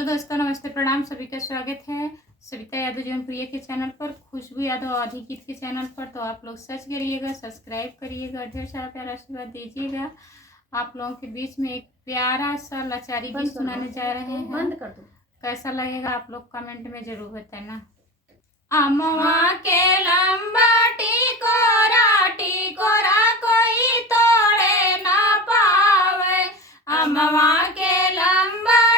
Hello दोस्तों, नमस्ते, प्रणाम। सभी का स्वागत है सविता यादव जीवन प्रिय के चैनल पर, खुशबू यादव अधिकृत के चैनल पर। तो आप लोग सर्च करिएगा, सब्सक्राइब करिएगा, ढेर सारा प्यारा आशीर्वाद दीजिएगा। आप लोगों के बीच में एक प्यारा सा लाचारी गीत सुनाने जा रहे हैं। बंद कर दो। कैसा लगेगा आप लोग कमेंट में जरूर बताना। अमवा के लंबा टिकोरा कोई तोड़े ना पावे। अमवा के लंबा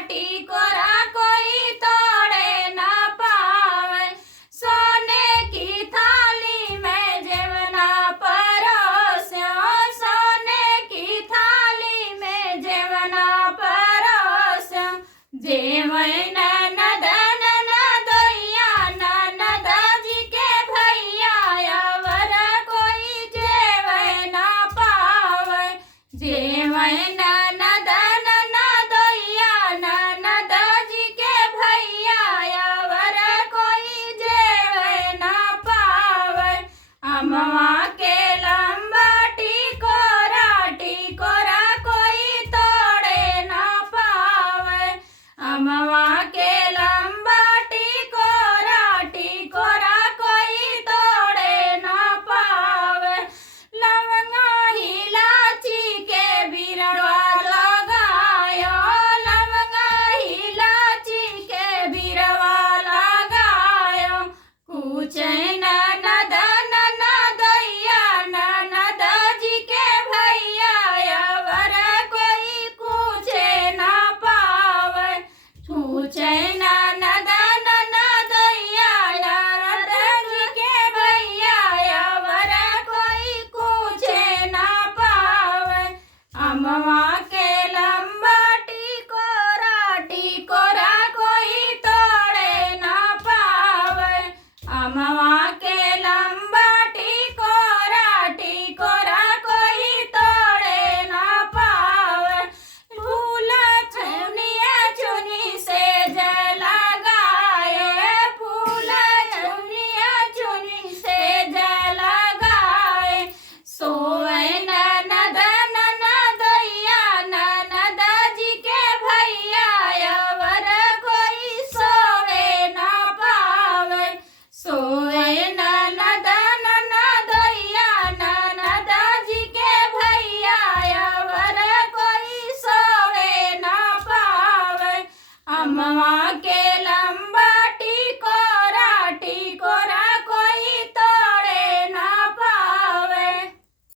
टिकोरा कोई तोड़े ना पावे। सोने की थाली में जेवना परोस्यो, सोने की थाली में जेवना परोस्यो, जेवना